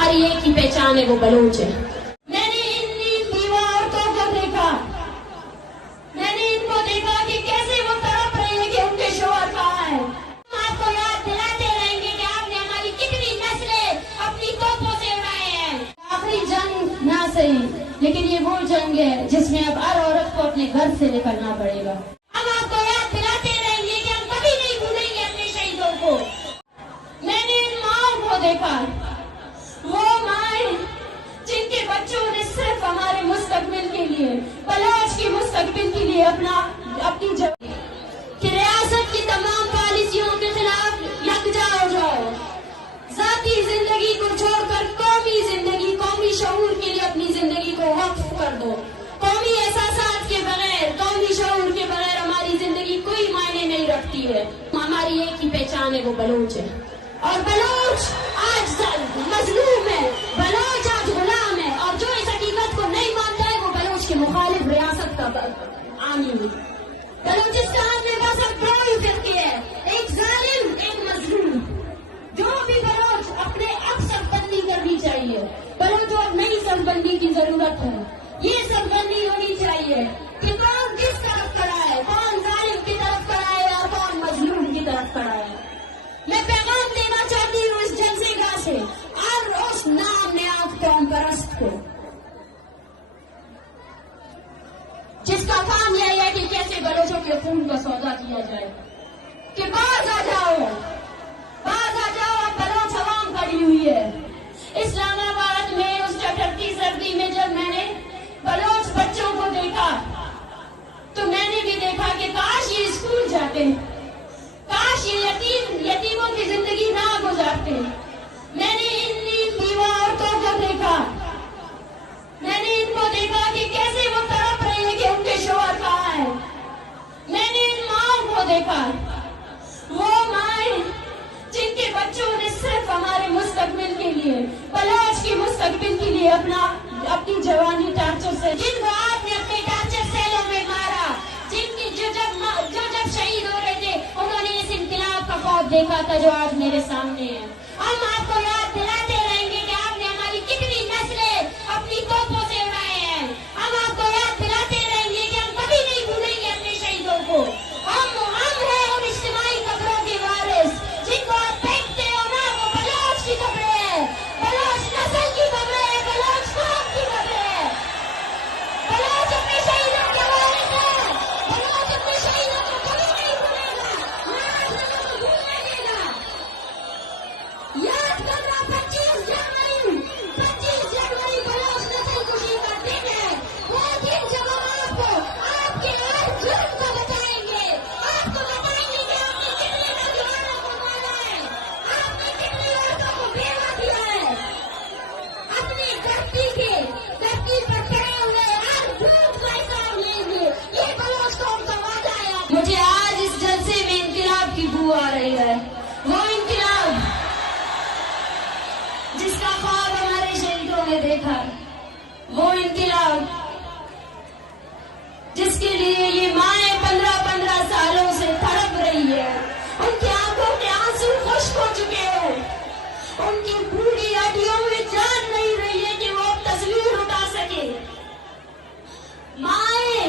हमारी एक ही पहचान है, वो बलोच है। मैंने इन दीवा औरतों को देखा, मैंने इनको देखा कि कैसे वो तड़प रही है कि उनके शोहर कहाँ है। हम आपको याद दिलाते रहेंगे कि आपने हमारी कितनी नस्लें अपनी तोपों से उड़ाए हैं। आखिरी जंग ना सही, लेकिन ये वो जंग है जिसमें अब हर औरत को अपने घर से निकलना पड़ेगा। हम आपको याद दिलाते रहेंगे कि हम कभी नहीं भूलेंगे अपने शहीदों को। मैंने इन माओं को देखा, वो माएं जिनके बच्चों ने सिर्फ हमारे मुस्तकबिल के लिए, बलोच की मुस्तकबिल के लिए अपनी कि रियासत की तमाम पॉलिसियों के खिलाफ यकजा हो जाओ। जाती जिंदगी को छोड़कर कौमी जिंदगी, कौमी शऊर के लिए अपनी जिंदगी को वक्फ कर दो। कौमी एहसासात के बगैर, कौमी शऊर के बगैर हमारी जिंदगी कोई मायने नहीं रखती है। हमारी एक ही पहचान है, वो बलोच है। और बलोच आज मजलूम है, बलोच आज गुलाम है, और जो इस हकीकत को नहीं मानता है वो बलोच के मुखालिफ रियासत का आमी है। बलोचिस्तान में बस अब दो ही फिरके हैं, एक जालिम, एक मजलूम। जो भी बलोच अपने अब सरबंदी करनी चाहिए, बलोच और नई सरबंदी की जरूरत है। ये सरबंदी होनी चाहिए कि कौन किस तरफ खड़ा है, कौन जालिम की तरफ खड़ा है और कौन मजलूम की तरफ खड़ा है। मैं पैगाम देना चाहती हूँ इस जलसेगाह से और उस नाम नेआब कौम परस्त को, जिसका काम यह है कि कैसे बलोचों के खून का सौदा किया जाए। कि बाज आ जाओ, बाज आ जाओ, अब बलोच अवाम खड़ी हुई है। इस्लामाबाद में उस टटकती सर्दी में जब मैंने बलोच बच्चों को देखा तो मैंने भी देखा कि काश ये स्कूल जाते, काश ये यतीमों की जिंदगी ना गुजारते। मैंने इन दीवा औरतों को देखा, मैंने इनको देखा कि कैसे वो तड़प रही है कि उनके शोहर कहाँ है। मैंने इन माओं को देखा, वो माएं जिनके बच्चों ने सिर्फ हमारे मुस्तकबिल के लिए, बलोच की मुस्तकबिल के लिए अपनी जवानी टार्चर से, जिनको आपने अपने टार्चर सेलों में मारा, जिनकी जो जब शहीद हो रहे थे उन्होंने इस इनकलाब का खौफ देखा था जो आज मेरे सामने है। हम आपको याद दिलाते रहेंगे कि आपने हमारी कितनी नस्लें अपनी तोपों से उड़ाए हैं। हम आपको याद दिलाते रहेंगे कि हम कभी नहीं भूलेंगे अपने शहीदों को। हम हैं उन इज्तिमाई कब्रों के वारिस जिनको आप फेंकते हो ना, वो बलोच की कब्रें हैं, बलोच नस्ल की कब्रें हैं, बलोच कौम की कब्रें हैं। बलोच अपने शहीदों के वारिस हैं, बलोच अपने शहीदों को कभी नहीं भूलेगा, ना भूलने देगा। याद करना 25 जनवरी बलोच नस्ल खुशी का दिन है। वो दिन जब हम आपको आपके हर जुर्म को बताएंगे, आपको बताएंगे कि आपने कितने नौजवानों को मारा है, आपने कितनी औरतों को बेवा किया है। अपनी धरती पर खड़े हुए हर झूठ का हिसाब लेंगे, ये बलोच कौम का वादा है। मुझे आज इस जलसे में इनकलाब की बू आ रही है, वो इनकलाब जिसका ख्वाब हमारे शहीदों ने देखा, वो इनकलाब जिसके लिए ये माएं 15-15 सालों से तड़प रही है। उनकी आंखों के आंसू खुश्क हो चुके हैं, उनकी बूढ़ी हड्डियों में जान नहीं रही है कि वो अब तस्वीर उठा सके। माएं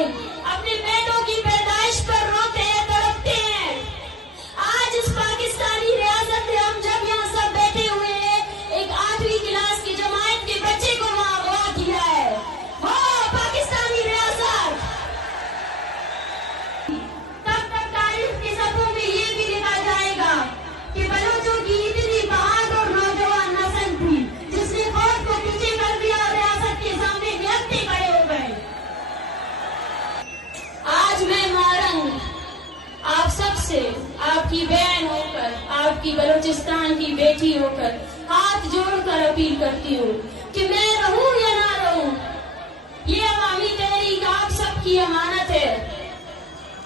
अपने बेटों की पैदाइश पर रोते हैं, तड़पते हैं। आज इस पाकिस्तानी रियासत में हम जब यहाँ सब बैठे हुए हैं, एक 8वीं क्लास की जमात के बच्चे को वहाँ अगवा किया है। वो पाकिस्तानी रियासत तब तक तारीख के सफ़ों में ये भी लिखा जाएगा कि बलोचों की इतनी बहादुर नौजवान नस्ल थी जिसने फौज को पीछे कर दिया और रियासत के सामने निहत्ते खड़े हो गए। आज मैं मारंग आप सबसे, आपकी बहन होकर, आपकी बलोचिस्तान की बेटी होकर हाथ जोड़कर अपील करती हूँ कि मैं रहूं या ना रहूं, ये अवामी तहरीक आप सबकी अमानत है।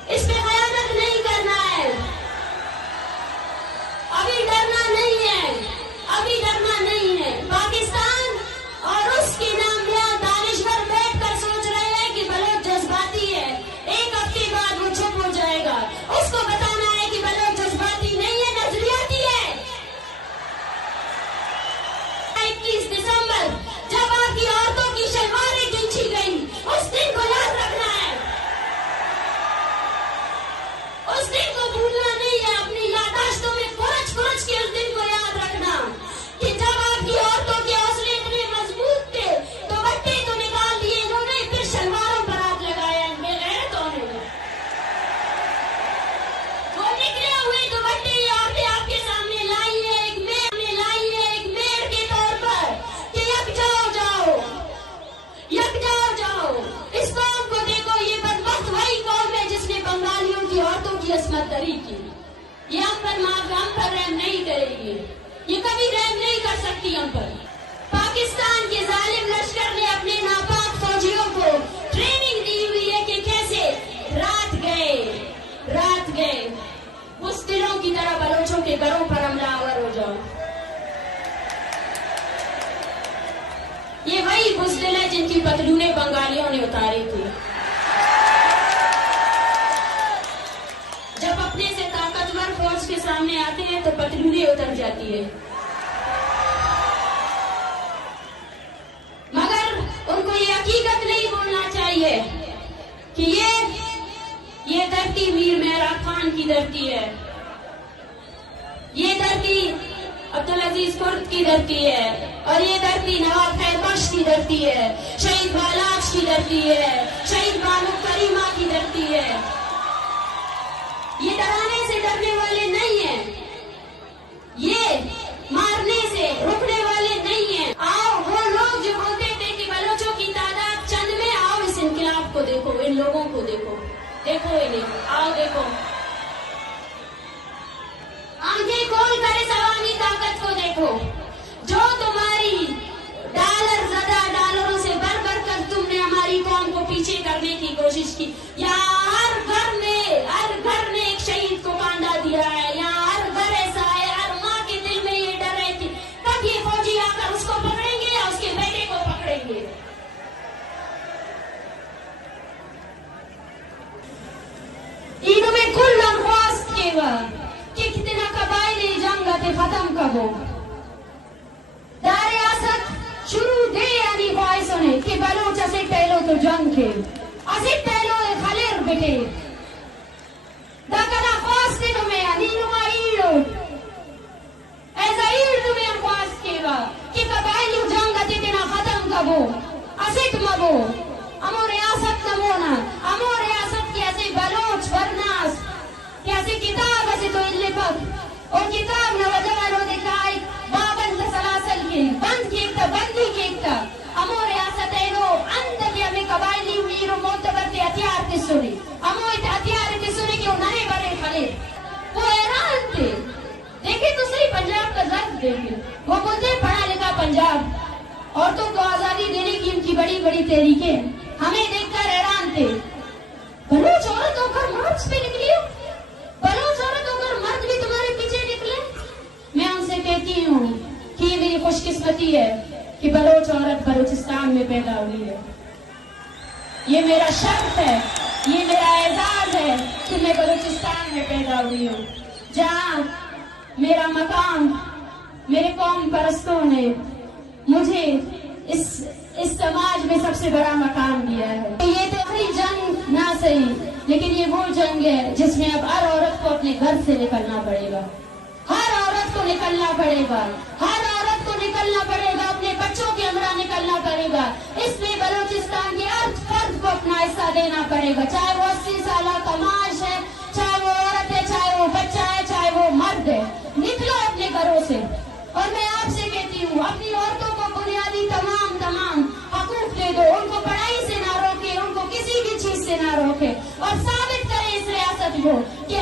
इस पे खयानत नहीं करना है, अभी डरना नहीं है, अभी डरना नहीं है। पाकिस्तान और उसके नाम में दानिश्वर बैठकर सोच रहे हैं कि बलोच जज्बाती है, एक हफ्ते बाद वो चुप हो जाएगा। उसको बताना है कि बलोच जज्बाती नहीं है, नजरियाती है। 21 नहीं करेगी, ये कभी रहम नहीं कर सकती हम पर। पाकिस्तान के जालिम लश्कर ने अपने नापाक फौजियों को ट्रेनिंग दी हुई है कि कैसे रात गए उस दिलों की तरह बलोचों के घरों पर हमलावर हो जाओ। ये वही बुज़दिल है जिनकी पतलूने बंगालियों ने उतारी थी। जब अपने से ताकतवर फौज के सामने आते हैं तो पतलूने उतर जाती है, मगर उनको ये हकीकत नहीं भूलना चाहिए कि ये धरती मीर मेहरा खान की धरती है, ये धरती अब्दुल अजीज कुर्द की धरती है, और ये धरती नवाब खैर बख्श की धरती है, शहीद बालाक्ष की धरती है, शहीद बानो करीमा की धरती है। ये डराने से डरने वाले नहीं हैं, ये मारने से रुकने वाले नहीं हैं। आओ वो लोग जो बोलते थे कि बलोचों की तादाद चंद में, आओ इस इनकलाब को देखो, इन लोगों को देखो इन्हें, आओ देखो, आंखें खोल कर इस अवामी ताकत को देखो जो तुम्हारी डॉलरों से भर कर तुमने हमारी कौम को पीछे करने की कोशिश की। यहाँ हर घर ने एक शहीद को कांधा दिया है, यहाँ हर घर ऐसा है, हर माँ के दिल में ये डर है कि कब ये फौजी आकर उसको पकड़ेंगे या उसके बेटे को पकड़ेंगे। ईद में कुल दरख्वास्त केवा कि कितना कबायली जंग खत्म कबो दारियासत शुरू दे यानी ख्वाहिशों ने कि बलोच असे पहलो तो जंग के असे पहलो खलेर बेटे दाकला ख्वास्ते तुम्हें अनीनुमा ईडो ऐसा ईड तुम्हें ख्वास्त केवा कि कबायली जंग कितना खत्म कबो असे तुमबो अमो रियासत नमोना अमो रियासत की ऐसे बलोच बरनास कैसे किताब ऐसे तो इल्ले पक और किताब नवजवानों दिखाई बाबन सलासल के बंद की एकता बंदी की एकता अमो रियासत है नो अंत के हमें कबायली मीरो मोतबर के हथियार के सुने अमो इत हथियार के सुने कि उन्हें बड़े खले वो हैरान थे। देखे तो सही पंजाब का दर्द देखे, वो बोलते पढ़ा लिखा पंजाब औरतों को आजादी देने की उनकी बड़ी बड़ी तहरीकें, हमें देखकर हैरान थे। बलोच औरत होकर मार्च पे निकली हो, बलोच औरत होकर मर्द भी तुम्हारे पीछे निकले। मैं उनसे कहती हूँ कि ये मेरी खुशकिस्मती है कि बलोच औरत बलूचिस्तान में पैदा हुई है, ये मेरा शर्फ है, ये मेरा एजाज है कि मैं बलूचिस्तान में पैदा हुई हूँ, जहाँ मेरा मकाम मेरे कौम परस्तों ने मुझे इस समाज में सबसे बड़ा मकाम दिया है। ये तो कोई जंग ना सही, लेकिन ये वो जंग है जिसमें अब हर औरत को अपने घर से निकलना पड़ेगा, हर औरत को निकलना पड़ेगा, हर औरत को निकलना पड़ेगा, अपने बच्चों के हमरा निकलना पड़ेगा। इसमें बलूचिस्तान के हर फर्द को अपना हिस्सा देना पड़ेगा, चाहे वो 80 साल का माश है, चाहे वो औरत है, चाहे वो बच्चा है, चाहे वो मर्द है। निकलो अपने घरों से। और मैं आपसे कहती हूँ अपनी औरतों को बुनियादी तमाम हकूक दे दो, उनको पढ़ाई से ना रोके, उनको किसी भी चीज से ना रोके, और साबित करें इस रियासत को कि